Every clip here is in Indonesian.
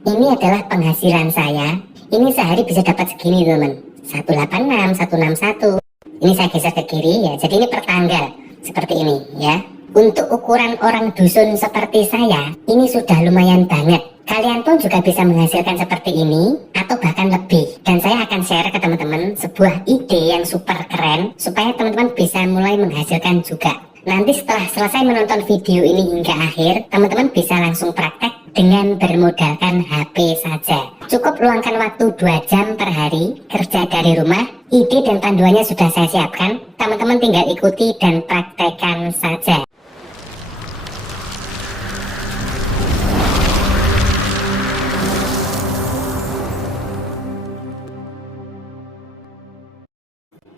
Ini adalah penghasilan saya. Ini sehari bisa dapat segini teman. 186, 161. Ini saya geser ke kiri ya. Jadi ini per tanggal. Seperti ini ya. Untuk ukuran orang dusun seperti saya, ini sudah lumayan banget. Kalian pun juga bisa menghasilkan seperti ini atau bahkan lebih. Dan saya akan share ke teman-teman sebuah ide yang super keren supaya teman-teman bisa mulai menghasilkan juga. Nanti setelah selesai menonton video ini hingga akhir, teman-teman bisa langsung praktek dengan bermodalkan HP saja. Cukup luangkan waktu 2 jam per hari, kerja dari rumah. Ide dan panduannya sudah saya siapkan. Teman-teman tinggal ikuti dan praktekkan saja.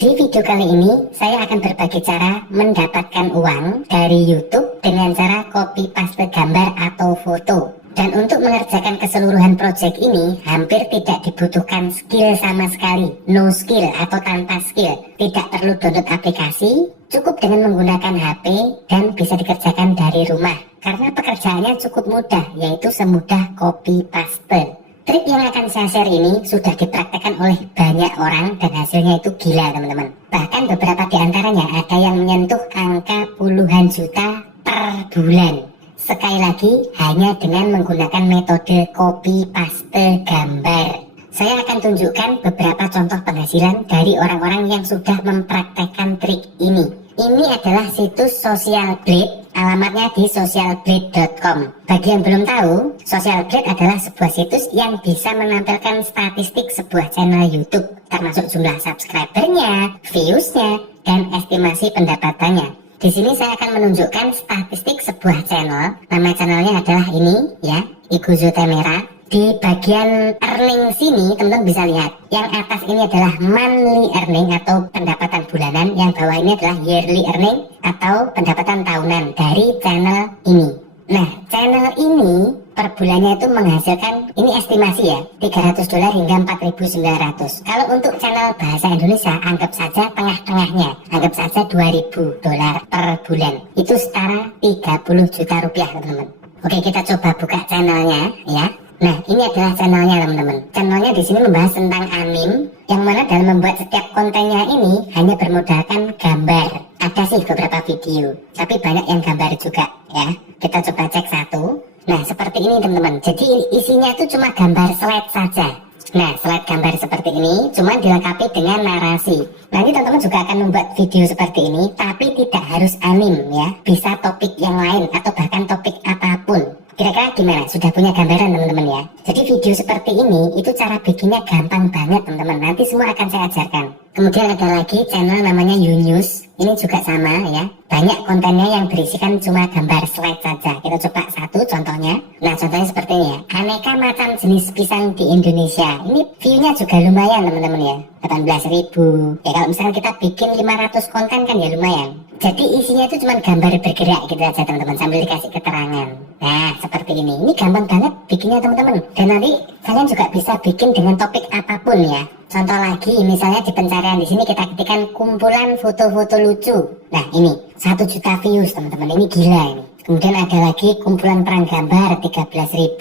Di video kali ini, saya akan berbagi cara mendapatkan uang dari YouTube dengan cara copy paste gambar atau foto. Dan untuk mengerjakan keseluruhan project ini, hampir tidak dibutuhkan skill sama sekali. No skill atau tanpa skill. Tidak perlu download aplikasi, cukup dengan menggunakan HP dan bisa dikerjakan dari rumah. Karena pekerjaannya cukup mudah, yaitu semudah copy paste. Trik yang akan saya share ini sudah dipraktekkan oleh banyak orang dan hasilnya itu gila teman-teman. Bahkan beberapa di antaranya ada yang menyentuh angka puluhan juta per bulan. Sekali lagi hanya dengan menggunakan metode copy paste gambar. Saya akan tunjukkan beberapa contoh penghasilan dari orang-orang yang sudah mempraktekkan trik ini. Ini adalah situs Social Blade, alamatnya di socialblade.com. Bagi yang belum tahu, Social Blade adalah sebuah situs yang bisa menampilkan statistik sebuah channel YouTube, termasuk jumlah subscribernya, viewsnya, dan estimasi pendapatannya. Di sini saya akan menunjukkan statistik sebuah channel. Nama channelnya adalah ini ya, Iguzo Temera. Di bagian earning sini teman-teman bisa lihat, yang atas ini adalah monthly earning atau pendapatan bulanan, yang bawah ini adalah yearly earning atau pendapatan tahunan dari channel ini. Nah, channel ini per bulannya itu menghasilkan, ini estimasi ya, $300 hingga 4.900. Kalau untuk channel bahasa Indonesia, anggap saja tengah-tengahnya, anggap saja $2.000 per bulan. Itu setara 30 juta rupiah teman-teman. Oke, kita coba buka channelnya ya. Nah, ini adalah channelnya teman-teman. Channelnya di sini membahas tentang anime, yang mana dalam membuat setiap kontennya ini hanya bermodalkan gambar. Ada sih beberapa video, tapi banyak yang gambar juga ya. Kita coba cek satu. Nah, seperti ini teman-teman. Jadi isinya itu cuma gambar slide saja. Nah, slide gambar seperti ini cuma dilengkapi dengan narasi. Nanti teman-teman juga akan membuat video seperti ini, tapi tidak harus anime ya. Bisa topik yang lain atau bahkan topik apapun. Kira-kira gimana? Sudah punya gambaran teman-teman ya? Jadi video seperti ini, itu cara bikinnya gampang banget teman-teman. Nanti semua akan saya ajarkan. Kemudian ada lagi channel namanya Unews. Ini juga sama ya. Banyak kontennya yang berisikan cuma gambar slide saja. Kita coba satu contohnya. Nah, contohnya seperti ini ya. Aneka macam jenis pisang di Indonesia. Ini view-nya juga lumayan teman-teman ya. 18.000. Ya kalau misalkan kita bikin 500 konten kan ya lumayan. Jadi isinya itu cuma gambar bergerak gitu aja teman-teman, sambil dikasih keterangan. Nah, seperti ini. Ini gampang banget bikinnya teman-teman. Dan nanti kalian juga bisa bikin dengan topik apapun ya. Contoh lagi, misalnya di pencarian di sini kita ketikkan kumpulan foto-foto lucu. Nah, ini 1 juta views teman-teman. Ini gila ini. Kemudian ada lagi kumpulan perang gambar 13.000,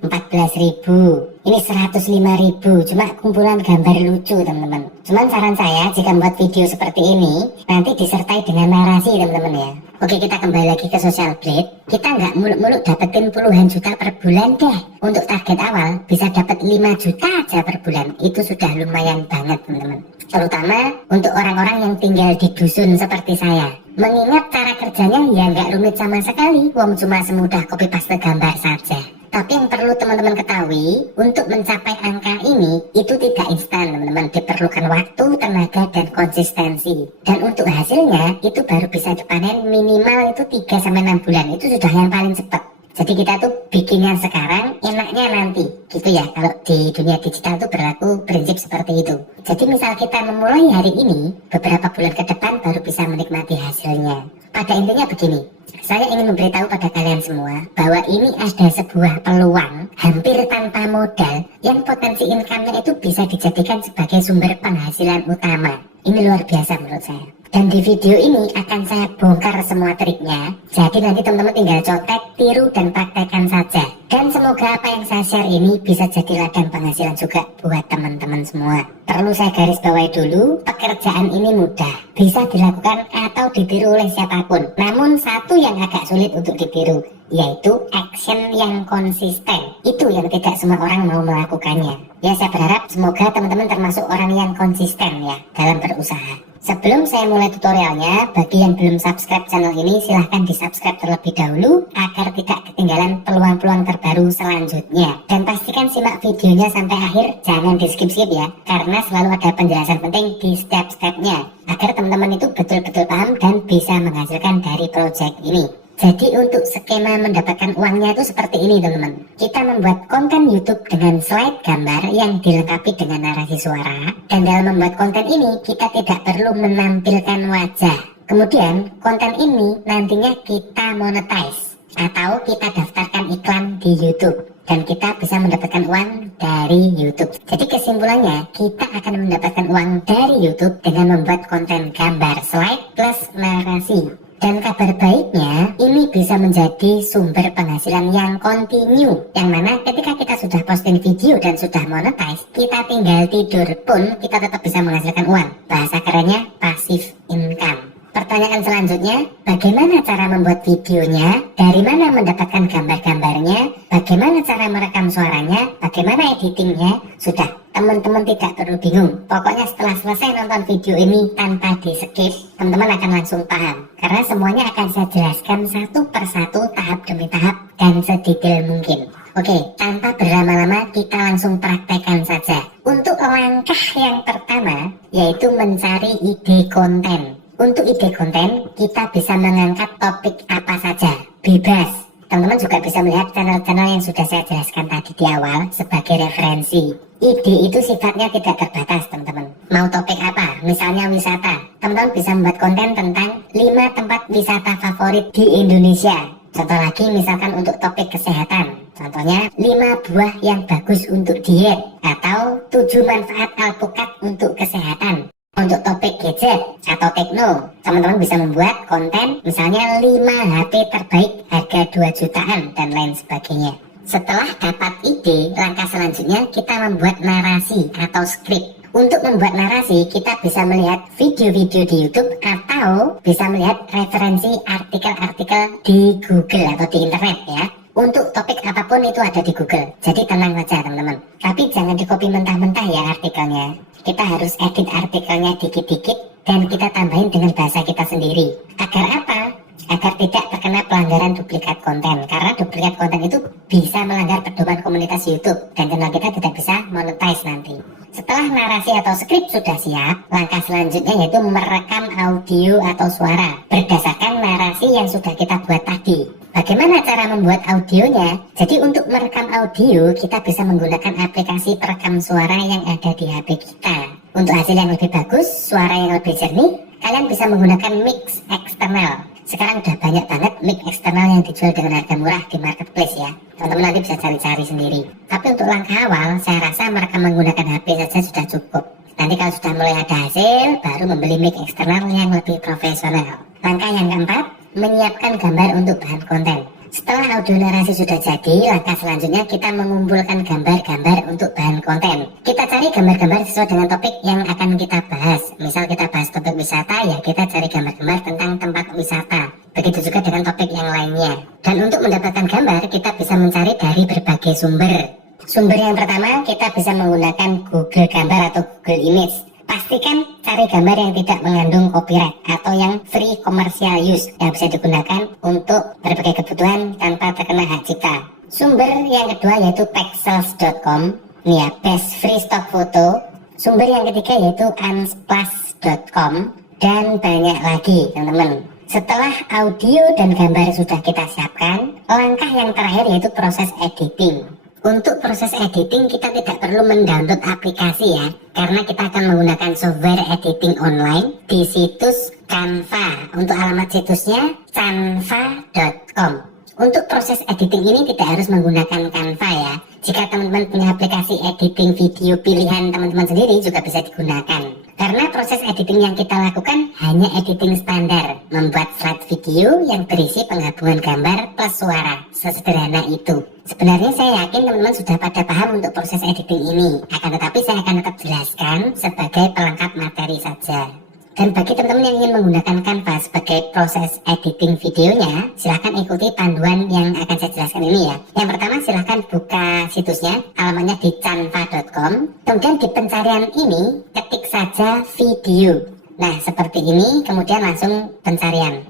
14.000. Ini 105.000, cuma kumpulan gambar lucu teman-teman. Cuman saran saya jika membuat video seperti ini, nanti disertai dengan narasi teman-teman ya. Oke, kita kembali lagi ke Social Blade. Kita nggak muluk-muluk dapetin puluhan juta per bulan deh. Untuk target awal bisa dapat 5 juta aja per bulan. Itu sudah lumayan banget teman-teman. Terutama untuk orang-orang yang tinggal di dusun seperti saya. Mengingat cara kerjanya ya nggak rumit sama sekali. Wong cuma semudah copy paste gambar saja. Tapi yang perlu teman-teman ketahui, untuk mencapai angka ini, itu tidak instan teman-teman. Diperlukan waktu, tenaga, dan konsistensi. Dan untuk hasilnya, itu baru bisa dipanen minimal itu 3-6 bulan. Itu sudah yang paling cepat. Jadi kita tuh bikinnya sekarang, enaknya nanti. Gitu ya, kalau di dunia digital tuh berlaku prinsip seperti itu. Jadi misal kita memulai hari ini, beberapa bulan ke depan baru bisa menikmati hasilnya. Pada intinya begini, saya ingin memberitahu pada kalian semua bahwa ini ada sebuah peluang hampir tanpa modal yang potensi income-nya itu bisa dijadikan sebagai sumber penghasilan utama. Ini luar biasa menurut saya. Dan di video ini akan saya bongkar semua triknya. Jadi nanti teman-teman tinggal contek, tiru, dan praktekkan saja. Dan semoga apa yang saya share ini bisa jadi ladang penghasilan juga buat teman-teman semua. Perlu saya garis bawahi dulu, pekerjaan ini mudah, bisa dilakukan atau ditiru oleh siapapun. Namun satu yang agak sulit untuk ditiru, yaitu action yang konsisten. Itu yang tidak semua orang mau melakukannya. Ya, saya berharap semoga teman-teman termasuk orang yang konsisten ya dalam berusaha. Sebelum saya mulai tutorialnya, bagi yang belum subscribe channel ini silahkan di subscribe terlebih dahulu agar tidak ketinggalan peluang-peluang terbaru selanjutnya. Dan pastikan simak videonya sampai akhir, jangan di skip-skip ya, karena selalu ada penjelasan penting di setiap stepnya agar teman-teman itu betul-betul paham dan bisa menghasilkan dari project ini. Jadi untuk skema mendapatkan uangnya itu seperti ini teman-teman. Kita membuat konten YouTube dengan slide gambar yang dilengkapi dengan narasi suara. Dan dalam membuat konten ini kita tidak perlu menampilkan wajah. Kemudian konten ini nantinya kita monetize atau kita daftarkan iklan di YouTube. Dan kita bisa mendapatkan uang dari YouTube. Jadi kesimpulannya kita akan mendapatkan uang dari YouTube dengan membuat konten gambar slide plus narasi. Dan kabar baiknya, ini bisa menjadi sumber penghasilan yang kontinu. Yang mana ketika kita sudah posting video dan sudah monetize, kita tinggal tidur pun kita tetap bisa menghasilkan uang. Bahasa kerennya passive income. Pertanyaan selanjutnya, bagaimana cara membuat videonya? Dari mana mendapatkan gambar-gambarnya? Bagaimana cara merekam suaranya? Bagaimana editingnya? Sudah, teman-teman tidak perlu bingung. Pokoknya setelah selesai nonton video ini tanpa di skip, teman-teman akan langsung paham. Karena semuanya akan saya jelaskan satu persatu, tahap demi tahap, dan sedetail mungkin. Oke, tanpa berlama-lama kita langsung praktekkan saja. Untuk langkah yang pertama, yaitu mencari ide konten. Untuk ide konten, kita bisa mengangkat topik apa saja, bebas. Teman-teman juga bisa melihat channel-channel yang sudah saya jelaskan tadi di awal sebagai referensi. Ide itu sifatnya tidak terbatas teman-teman. Mau topik apa? Misalnya wisata. Teman-teman bisa membuat konten tentang 5 tempat wisata favorit di Indonesia. Contoh lagi misalkan untuk topik kesehatan. Contohnya 5 buah yang bagus untuk diet. Atau 7 manfaat alpukat untuk kesehatan. Untuk topik gadget atau tekno, teman-teman bisa membuat konten misalnya 5 HP terbaik harga 2 jutaan dan lain sebagainya. Setelah dapat ide, langkah selanjutnya kita membuat narasi atau skrip. Untuk membuat narasi, kita bisa melihat video-video di YouTube atau bisa melihat referensi artikel-artikel di Google atau di internet ya. Untuk topik apapun itu ada di Google, jadi tenang saja teman-teman. Tapi jangan di-copy mentah-mentah ya artikelnya. Kita harus edit artikelnya dikit-dikit dan kita tambahin dengan bahasa kita sendiri. Agar apa? Agar tidak terkena pelanggaran duplikat konten. Karena duplikat konten itu bisa melanggar pedoman komunitas YouTube dan channel kita tidak bisa monetize nanti. Setelah narasi atau skrip sudah siap, langkah selanjutnya yaitu merekam audio atau suara berdasarkan narasi yang sudah kita buat tadi. Bagaimana cara membuat audionya? Jadi untuk merekam audio, kita bisa menggunakan aplikasi perekam suara yang ada di HP kita. Untuk hasil yang lebih bagus, suara yang lebih jernih, kalian bisa menggunakan mix eksternal. Sekarang udah banyak banget mic eksternal yang dijual dengan harga murah di marketplace ya. Teman-teman nanti bisa cari-cari sendiri. Tapi untuk langkah awal, saya rasa merekam menggunakan HP saja sudah cukup. Nanti kalau sudah mulai ada hasil, baru membeli mic eksternal yang lebih profesional. Langkah yang keempat, menyiapkan gambar untuk bahan konten. Setelah audio narasi sudah jadi, langkah selanjutnya kita mengumpulkan gambar-gambar untuk bahan konten. Kita cari gambar-gambar sesuai dengan topik yang akan kita bahas. Misal kita bahas topik wisata, ya kita cari gambar-gambar tentang tempat wisata. Begitu juga dengan topik yang lainnya. Dan untuk mendapatkan gambar, kita bisa mencari dari berbagai sumber. Sumber yang pertama, kita bisa menggunakan Google Gambar atau Google Image. Pastikan cari gambar yang tidak mengandung copyright atau yang free commercial use yang bisa digunakan untuk berbagai kebutuhan tanpa terkena hak cipta. Sumber yang kedua yaitu pexels.com, ini ya, best free stock photo. Sumber yang ketiga yaitu unsplash.com dan banyak lagi teman-teman. Setelah audio dan gambar sudah kita siapkan, langkah yang terakhir yaitu proses editing. Untuk proses editing kita tidak perlu mendownload aplikasi ya, karena kita akan menggunakan software editing online di situs Canva. Untuk alamat situsnya canva.com. Untuk proses editing ini tidak harus menggunakan Canva ya. Jika teman-teman punya aplikasi editing video pilihan teman-teman sendiri juga bisa digunakan. Karena proses editing yang kita lakukan hanya editing standar, membuat slide video yang berisi penggabungan gambar plus suara, sesederhana itu. Sebenarnya saya yakin teman-teman sudah pada paham untuk proses editing ini, akan tetapi saya akan tetap jelaskan sebagai pelengkap materi saja. Dan bagi teman-teman yang ingin menggunakan Canva sebagai proses editing videonya, silahkan ikuti panduan yang akan saya jelaskan ini ya. Yang pertama silahkan buka situsnya, alamatnya di canva.com. Kemudian di pencarian ini, ketik saja video. Nah, seperti ini, kemudian langsung pencarian.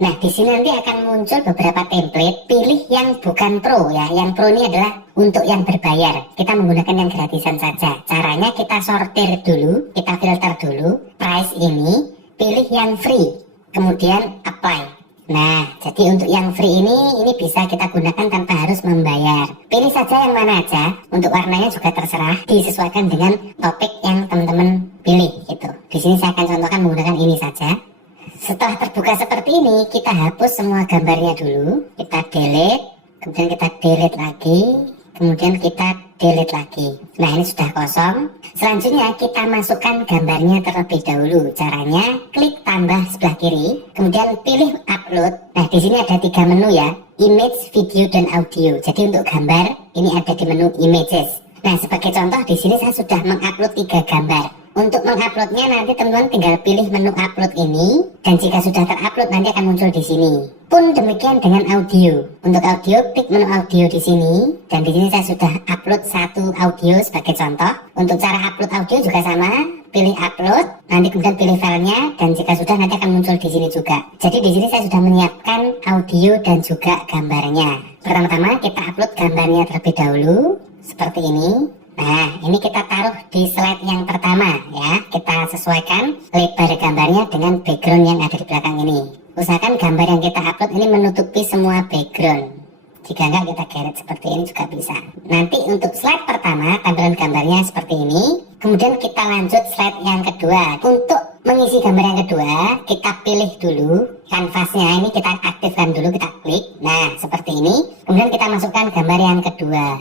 Nah, di sini nanti akan muncul beberapa template, pilih yang bukan pro ya. Yang pro ini adalah untuk yang berbayar. Kita menggunakan yang gratisan saja. Caranya kita sortir dulu, kita filter dulu, price ini, pilih yang free, kemudian apply. Nah, jadi untuk yang free ini bisa kita gunakan tanpa harus membayar. Pilih saja yang mana aja, untuk warnanya juga terserah, disesuaikan dengan topik yang teman-teman pilih gitu. Di sini saya akan contohkan menggunakan ini saja. Setelah terbuka seperti ini, kita hapus semua gambarnya dulu, kita delete, kemudian kita delete lagi, kemudian kita delete lagi. Nah, ini sudah kosong. Selanjutnya kita masukkan gambarnya terlebih dahulu. Caranya klik tambah sebelah kiri, kemudian pilih upload. Nah, di sini ada 3 menu ya, image, video, dan audio. Jadi untuk gambar ini ada di menu images. Nah, sebagai contoh di sini saya sudah mengupload 3 gambar. Untuk menguploadnya nanti teman-teman tinggal pilih menu upload ini, dan jika sudah terupload nanti akan muncul di sini. Pun demikian dengan audio. Untuk audio klik menu audio di sini, dan di sini saya sudah upload 1 audio sebagai contoh. Untuk cara upload audio juga sama, pilih upload, nanti kemudian pilih filenya, dan jika sudah nanti akan muncul di sini juga. Jadi di sini saya sudah menyiapkan audio dan juga gambarnya. Pertama-tama kita upload gambarnya terlebih dahulu, seperti ini. Nah, ini kita taruh di slide yang pertama ya. Kita sesuaikan lebar gambarnya dengan background yang ada di belakang ini. Usahakan gambar yang kita upload ini menutupi semua background. Jika enggak, kita geret seperti ini juga bisa. Nanti untuk slide pertama, tampilan gambarnya seperti ini. Kemudian kita lanjut slide yang kedua. Untuk mengisi gambar yang kedua, kita pilih dulu kanvasnya. Ini kita aktifkan dulu, kita klik. Nah, seperti ini. Kemudian kita masukkan gambar yang kedua.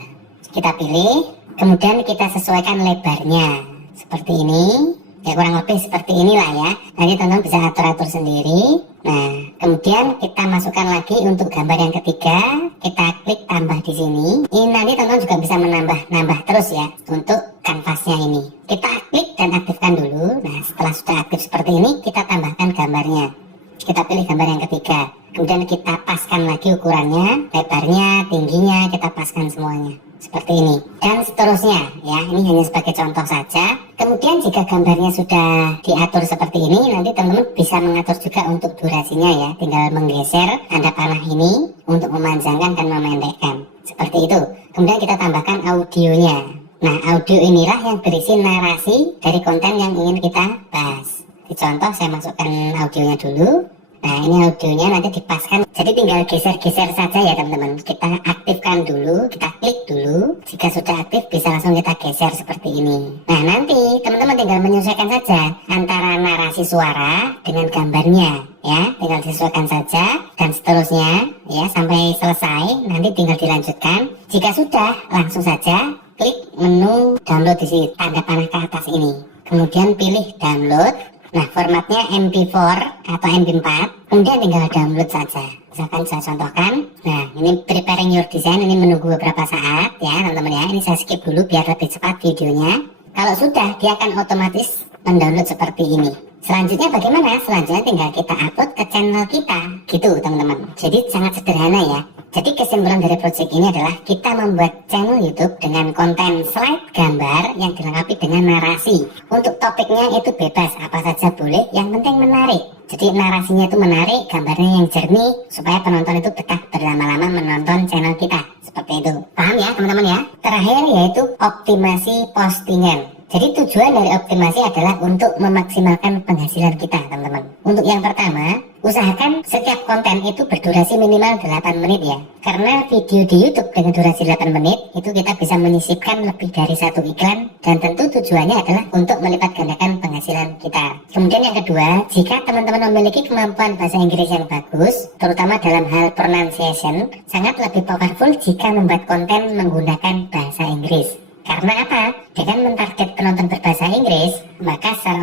Kita pilih. Kemudian kita sesuaikan lebarnya seperti ini, ya kurang lebih seperti inilah ya. Nanti teman-teman bisa atur-atur sendiri. Nah, kemudian kita masukkan lagi untuk gambar yang ketiga, kita klik tambah di sini. Ini nanti teman-teman juga bisa menambah terus ya untuk kanvasnya ini. Kita klik dan aktifkan dulu. Nah, setelah sudah aktif seperti ini, kita tambahkan gambarnya. Kita pilih gambar yang ketiga. Kemudian kita paskan lagi ukurannya, lebarnya, tingginya, kita paskan semuanya. Seperti ini dan seterusnya ya, ini hanya sebagai contoh saja. Kemudian jika gambarnya sudah diatur seperti ini, nanti teman-teman bisa mengatur juga untuk durasinya ya, tinggal menggeser tanda panah ini untuk memanjangkan dan memendekkan seperti itu. Kemudian kita tambahkan audionya. Nah, audio inilah yang berisi narasi dari konten yang ingin kita bahas. Di contoh saya masukkan audionya dulu. Nah, ini audionya nanti dipaskan, jadi tinggal geser-geser saja ya teman-teman. Kita aktifkan dulu, kita klik dulu. Jika sudah aktif bisa langsung kita geser seperti ini. Nah, nanti teman-teman tinggal menyesuaikan saja antara narasi suara dengan gambarnya ya, tinggal disesuaikan saja dan seterusnya ya sampai selesai. Nanti tinggal dilanjutkan. Jika sudah, langsung saja klik menu download di sini, tanda panah ke atas ini. Kemudian pilih download. Nah, formatnya MP4 atau MP4, kemudian tinggal download saja. Misalkan saya contohkan, nah ini preparing your design, ini menunggu beberapa saat ya teman-teman ya. Ini saya skip dulu biar lebih cepat videonya. Kalau sudah, dia akan otomatis mendownload seperti ini. Selanjutnya bagaimana? Selanjutnya tinggal kita upload ke channel kita, gitu teman-teman. Jadi sangat sederhana ya. Jadi kesimpulan dari project ini adalah kita membuat channel YouTube dengan konten slide gambar yang dilengkapi dengan narasi. Untuk topiknya itu bebas, apa saja boleh, yang penting menarik. Jadi narasinya itu menarik, gambarnya yang jernih, supaya penonton itu betah berlama-lama menonton channel kita. Seperti itu. Paham ya teman-teman ya? Terakhir yaitu optimasi postingan. Jadi tujuan dari optimasi adalah untuk memaksimalkan penghasilan kita teman-teman. Untuk yang pertama, usahakan setiap konten itu berdurasi minimal 8 menit ya. Karena video di YouTube dengan durasi 8 menit itu kita bisa menyisipkan lebih dari 1 iklan. Dan tentu tujuannya adalah untuk melipat gandakan penghasilan kita. Kemudian yang kedua, jika teman-teman memiliki kemampuan bahasa Inggris yang bagus, terutama dalam hal pronunciation, sangat lebih powerful jika membuat konten menggunakan bahasa Inggris. Karena apa? Dengan mentarget penonton berbahasa Inggris, maka secara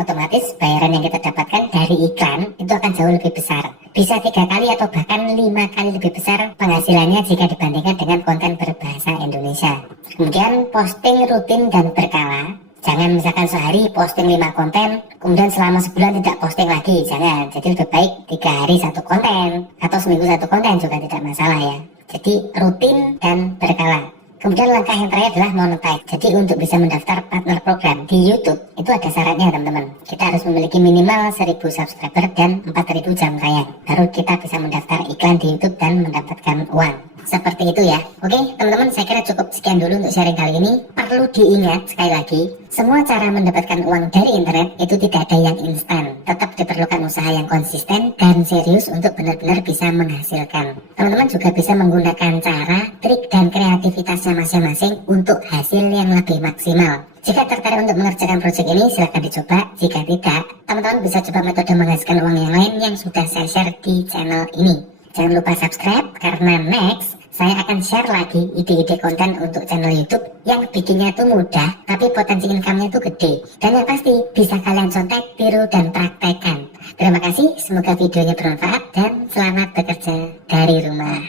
besar. Bisa 3 kali atau bahkan 5 kali lebih besar penghasilannya jika dibandingkan dengan konten berbahasa Indonesia. Kemudian posting rutin dan berkala. Jangan misalkan sehari posting 5 konten, kemudian selama sebulan tidak posting lagi. Jangan. Jadi lebih baik 3 hari 1 konten, atau seminggu 1 konten juga tidak masalah ya. Jadi rutin dan berkala. Kemudian langkah yang terakhir adalah monetize. Jadi untuk bisa mendaftar partner program di YouTube, itu ada syaratnya teman-teman. Kita harus memiliki minimal 1000 subscriber dan 4000 jam tayang. Baru kita bisa mendaftar iklan di YouTube dan mendapatkan uang. Seperti itu ya. Oke teman-teman, saya kira cukup sekian dulu untuk sharing kali ini. Perlu diingat sekali lagi, semua cara mendapatkan uang dari internet itu tidak ada yang instan. Tetap diperlukan usaha yang konsisten dan serius untuk benar-benar bisa menghasilkan. Teman-teman juga bisa menggunakan cara, trik, dan kreativitasnya masing-masing untuk hasil yang lebih maksimal. Jika tertarik untuk mengerjakan proyek ini, silahkan dicoba. Jika tidak, teman-teman bisa coba metode menghasilkan uang yang lain yang sudah saya share di channel ini. Jangan lupa subscribe, karena next saya akan share lagi ide-ide konten untuk channel YouTube yang bikinnya itu mudah, tapi potensi income-nya itu gede. Dan yang pasti, bisa kalian contek, tiru, dan praktekkan. Terima kasih, semoga videonya bermanfaat, dan selamat bekerja dari rumah.